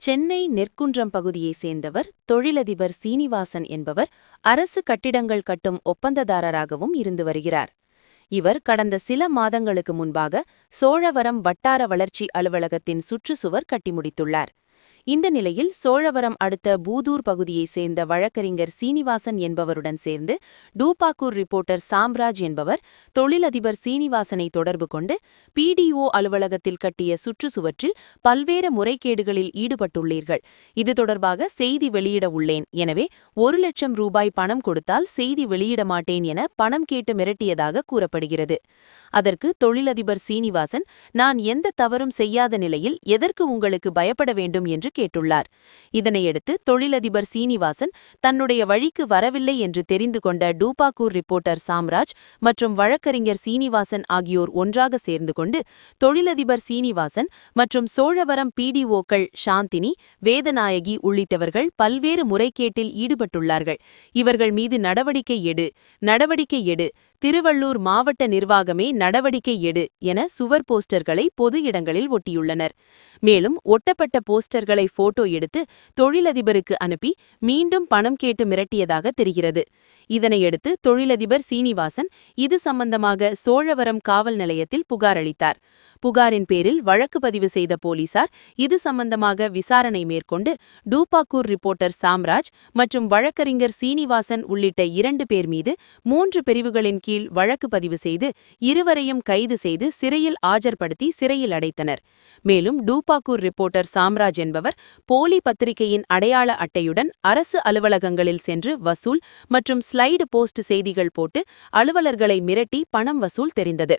சென்னை நெற்குன்றம் பகுதியைச் சேர்ந்தவர் தொழிலதிபர் சீனிவாசன் என்பவர் அரசு கட்டிடங்கள் கட்டும் ஒப்பந்ததாரராகவும் இருந்து வருகிறார். இவர் கடந்த சில மாதங்களுக்கு முன்பாக சோழவரம் வட்டார வளர்ச்சி அலுவலகத்தின் சுற்றுச்சுவர் கட்டி முடித்துள்ளார். இந்த நிலையில் சோழவரம் அடுத்த பூதூர் பகுதியைச் சேர்ந்த வழக்கறிஞர் சீனிவாசன் என்பவருடன் சேர்ந்து டூபாக்கூர் ரிப்போர்ட்டர் சாம்ராஜ் என்பவர் தொழிலதிபர் சீனிவாசனை தொடர்பு கொண்டு பிடிஓ அலுவலகத்தில் கட்டிய சுற்றுச்சுவற்றில் பல்வேறு முறைகேடுகளில் ஈடுபட்டுள்ளீர்கள். இது தொடர்பாக செய்தி வெளியிட உள்ளேன். எனவே ஒரு லட்சம் ரூபாய் பணம் கொடுத்தால் செய்தி வெளியிட மாட்டேன் என பணம் கேட்டு மிரட்டியதாக கூறப்படுகிறது. அதற்கு தொழிலதிபர் சீனிவாசன் நான் எந்த தவறும் செய்யாத நிலையில் எதற்கு உங்களுக்கு பயப்பட வேண்டும் என்று கேட்டுள்ளார். இதனையடுத்து தொழிலதிபர் சீனிவாசன் தன்னுடைய வழிக்கு வரவில்லை என்று தெரிந்து கொண்ட டூபாக்கூர் ரிப்போர்ட்டர் சாம்ராஜ் மற்றும் வழக்கறிஞர் சீனிவாசன் ஆகியோர் ஒன்றாக சேர்ந்து கொண்டு தொழிலதிபர் சீனிவாசன் மற்றும் சோழவரம் பிடிஓக்கள் சாந்தினி வேதநாயகி உள்ளிட்டவர்கள் பல்வேறு முறைகேட்டில் ஈடுபட்டுள்ளார்கள். இவர்கள் மீது நடவடிக்கை எடு நடவடிக்கை எடு திருவள்ளூர் மாவட்ட நிர்வாகமே நடவடிக்கை எடு என சுவர் போஸ்டர்களை பொது இடங்களில் ஒட்டியுள்ளனர். மேலும் ஒட்டப்பட்ட போஸ்டர்களை போட்டோ எடுத்து தொழிலதிபருக்கு அனுப்பி மீண்டும் பணம் கேட்டு மிரட்டியதாக தெரிகிறது. இதனையடுத்து தொழிலதிபர் சீனிவாசன் இது சம்பந்தமாக சோழவரம் காவல் நிலையத்தில் புகார் அளித்தார். புகாரின் பேரில் வழக்கு பதிவு செய்த போலீசார் இது சம்பந்தமாக விசாரணை மேற்கொண்டு டூபாக்கூர் ரிப்போர்ட்டர் சாம்ராஜ் மற்றும் வழக்கறிஞர் சீனிவாசன் உள்ளிட்ட இரண்டு பேர் மீது மூன்று பிரிவுகளின் கீழ் வழக்கு பதிவு செய்து இருவரையும் கைது செய்து சிறையில் ஆஜர்படுத்தி சிறையில் அடைத்தனர். மேலும் டூபாக்கூர் ரிப்போர்ட்டர் சாம்ராஜ் என்பவர் போலி பத்திரிகையின் அடையாள அட்டையுடன் அரசு அலுவலகங்களில் சென்று வசூல் மற்றும் ஸ்லைடு போஸ்ட் செய்திகள் போட்டு அலுவலர்களை மிரட்டி பணம் வசூல் தெரிந்தது.